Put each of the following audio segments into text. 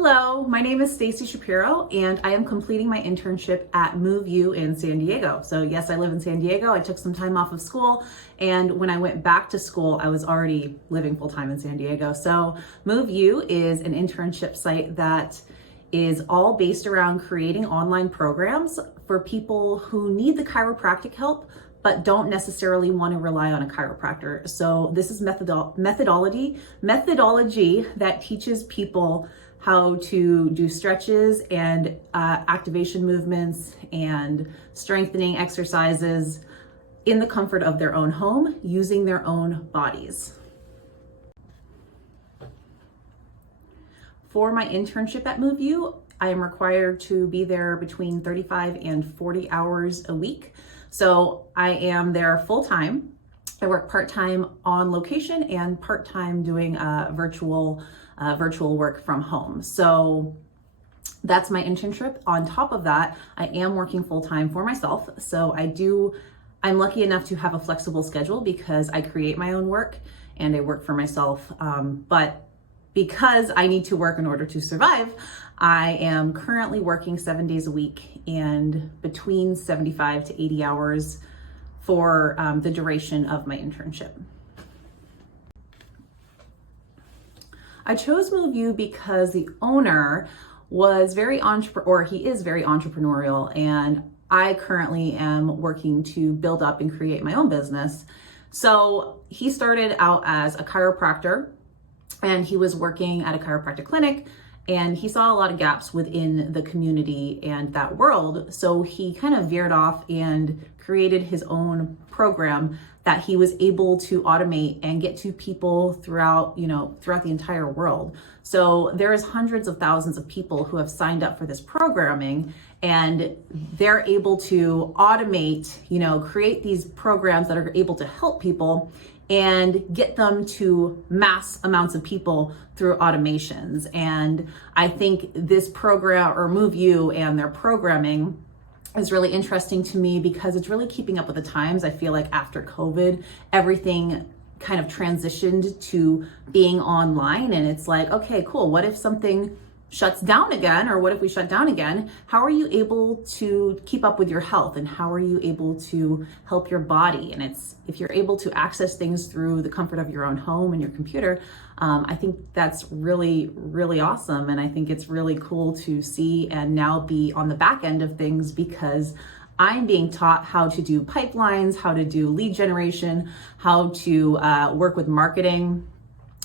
Hello, my name is Stacey Shapiro and I am completing my internship at MoveU in San Diego. So yes, I live in San Diego. I took some time off of school, and when I went back to school, I was already living full-time in San Diego. So MoveU is an internship site that is all based around creating online programs for people who need the chiropractic help but don't necessarily want to rely on a chiropractor. So this is methodology that teaches people how to do stretches and activation movements and strengthening exercises in the comfort of their own home using their own bodies. For my internship at MoveU, I am required to be there between 35 and 40 hours a week. So I am there full-time. I work part-time on location and part-time doing virtual work from home. So that's my internship. On top of that, I am working full-time for myself. So I'm lucky enough to have a flexible schedule because I create my own work and I work for myself. But because I need to work in order to survive, I am currently working 7 days a week and between 75 to 80 hours for the duration of my internship. I chose MoveU because the owner was he is very entrepreneurial, and I currently am working to build up and create my own business. So he started out as a chiropractor, and he was working at a chiropractic clinic, and he saw a lot of gaps within the community and that world. So he kind of veered off and created his own program that he was able to automate and get to people throughout the entire world. So there's hundreds of thousands of people who have signed up for this programming, and they're able to automate, create these programs that are able to help people and get them to mass amounts of people through automations. And I think this program, or MoveU, and their programming is really interesting to me because it's really keeping up with the times. I feel like after COVID, everything kind of transitioned to being online, and it's like, okay, cool. What if something shuts down again, or what if we shut down again? How are you able to keep up with your health, and how are you able to help your body? And if you're able to access things through the comfort of your own home and your computer, I think that's really, really awesome. And I think it's really cool to see and now be on the back end of things, because I'm being taught how to do pipelines, how to do lead generation, how to work with marketing,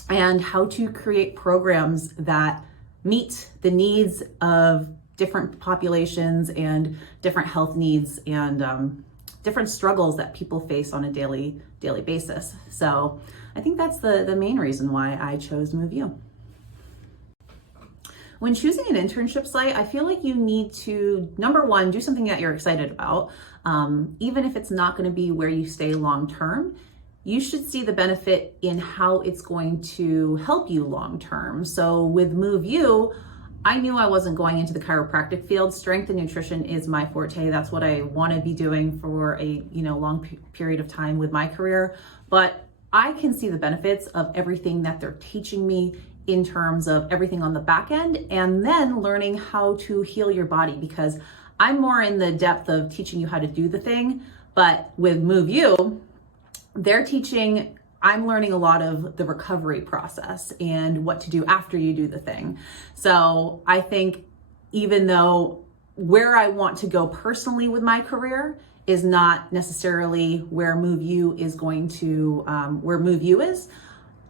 and how to create programs that meet the needs of different populations and different health needs and different struggles that people face on a daily basis. So I think that's the main reason why I chose MoveU. When choosing an internship site, I feel like you need to, number one, do something that you're excited about. Even if it's not going to be where you stay long term, you should see the benefit in how it's going to help you long term. So with MoveU, I knew I wasn't going into the chiropractic field. Strength and nutrition is my forte. That's what I want to be doing for a long period of time with my career. But I can see the benefits of everything that they're teaching me in terms of everything on the back end, and then learning how to heal your body, because I'm more in the depth of teaching you how to do the thing. But with MoveU, I'm learning a lot of the recovery process and what to do after you do the thing. So I think even though where I want to go personally with my career is not necessarily where MoveU is,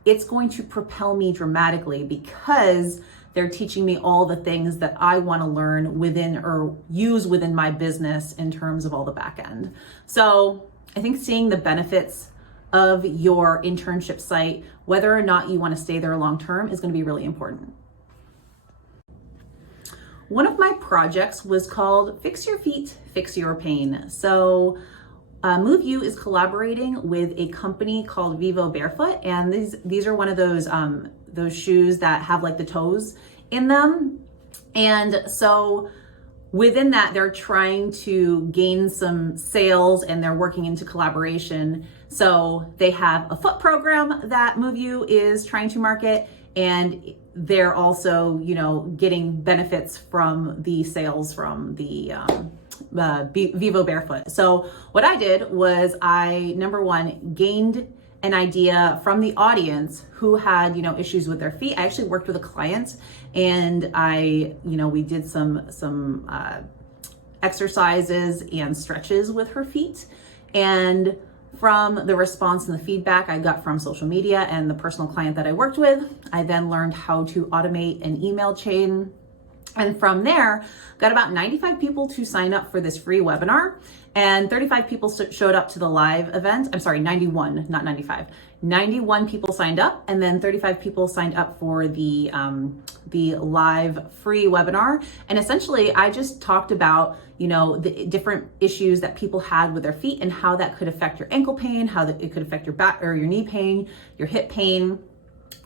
it's going to propel me dramatically, because they're teaching me all the things that I want to learn within or use within my business in terms of all the back end. So I think seeing the benefits of your internship site, whether or not you want to stay there long term, is going to be really important. One of my projects was called Fix Your Feet, Fix Your Pain. So MoveU is collaborating with a company called Vivo Barefoot, and these are one of those shoes that have like the toes in them. And so within that, they're trying to gain some sales, and they're working into collaboration. So they have a foot program that MoveU is trying to market, and they're also, you know, getting benefits from the sales from the Vivo Barefoot. So what I did was I, number one, gained an idea from the audience who had, you know, issues with their feet. I actually worked with a client, and we did some exercises and stretches with her feet. And from the response and the feedback I got from social media and the personal client that I worked with, I then learned how to automate an email chain. And from there, got about 95 people to sign up for this free webinar, and 35 people showed up to the live event. I'm sorry, 91, not 95. 91 people signed up, and then 35 people signed up for the live free webinar. And essentially, I just talked about, you know, the different issues that people had with their feet and how that could affect your ankle pain, how that it could affect your back or your knee pain, your hip pain.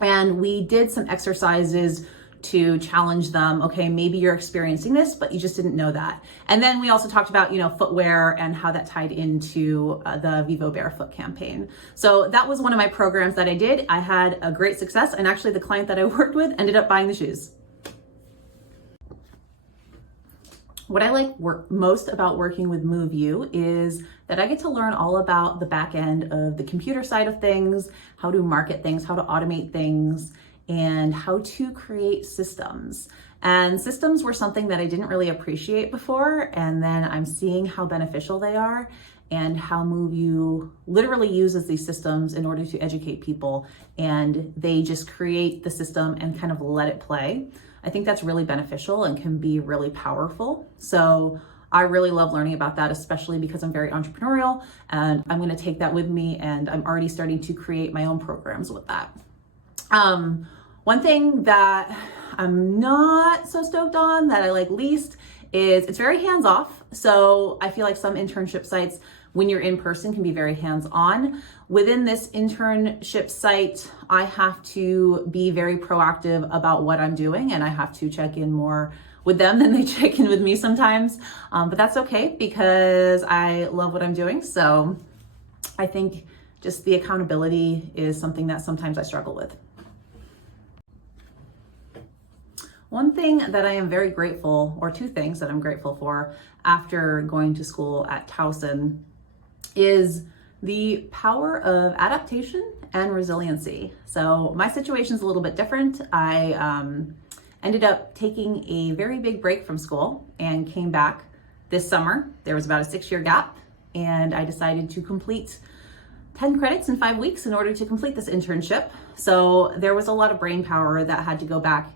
And we did some exercises to challenge them. Okay, maybe you're experiencing this, but you just didn't know that. And then we also talked about, you know, footwear and how that tied into the Vivo Barefoot campaign. So that was one of my programs that I did. I had a great success, and actually the client that I worked with ended up buying the shoes. What I like most about working with MoveU is that I get to learn all about the back end of the computer side of things, how to market things, how to automate things, and how to create systems. And systems were something that I didn't really appreciate before, and then I'm seeing how beneficial they are and how MoveU literally uses these systems in order to educate people, and they just create the system and kind of let it play. I think that's really beneficial and can be really powerful. So I really love learning about that, especially because I'm very entrepreneurial, and I'm going to take that with me, and I'm already starting to create my own programs with that. One thing that I'm not so stoked on that I like least is it's very hands-off. So I feel like some internship sites, when you're in person, can be very hands-on. Within this internship site, I have to be very proactive about what I'm doing, and I have to check in more with them than they check in with me sometimes. But that's okay because I love what I'm doing. So I think just the accountability is something that sometimes I struggle with. One thing that I am very grateful, or two things that I'm grateful for after going to school at Towson, is the power of adaptation and resiliency. So my situation is a little bit different. I ended up taking a very big break from school and came back this summer. There was about a 6-year gap, and I decided to complete 10 credits in 5 weeks in order to complete this internship. So there was a lot of brain power that had to go back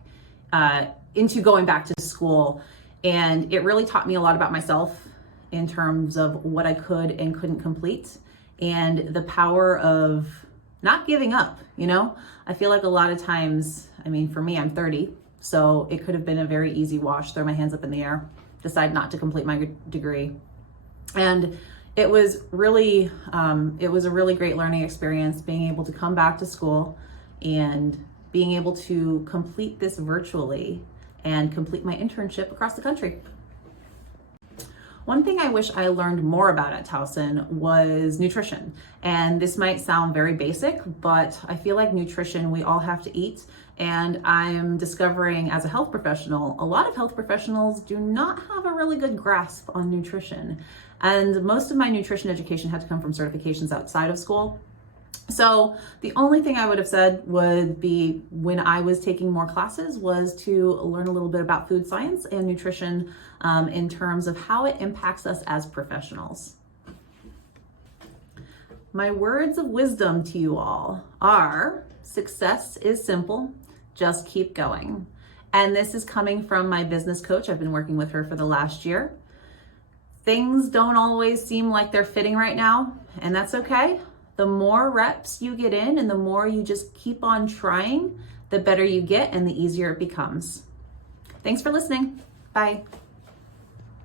into going back to school. And it really taught me a lot about myself in terms of what I could and couldn't complete, and the power of not giving up, you know? I feel like a lot of times, I mean, for me, I'm 30, so it could have been a very easy wash, throw my hands up in the air, decide not to complete my degree. And it was really, it was a really great learning experience being able to come back to school and being able to complete this virtually and complete my internship across the country. One thing I wish I learned more about at Towson was nutrition. And this might sound very basic, but I feel like nutrition, we all have to eat. And I'm discovering as a health professional, a lot of health professionals do not have a really good grasp on nutrition. And most of my nutrition education had to come from certifications outside of school. So the only thing I would have said would be, when I was taking more classes, was to learn a little bit about food science and nutrition in terms of how it impacts us as professionals. My words of wisdom to you all are: success is simple, just keep going. And this is coming from my business coach. I've been working with her for the last year. Things don't always seem like they're fitting right now, and that's okay. The more reps you get in and the more you just keep on trying, the better you get and the easier it becomes. Thanks for listening. Bye.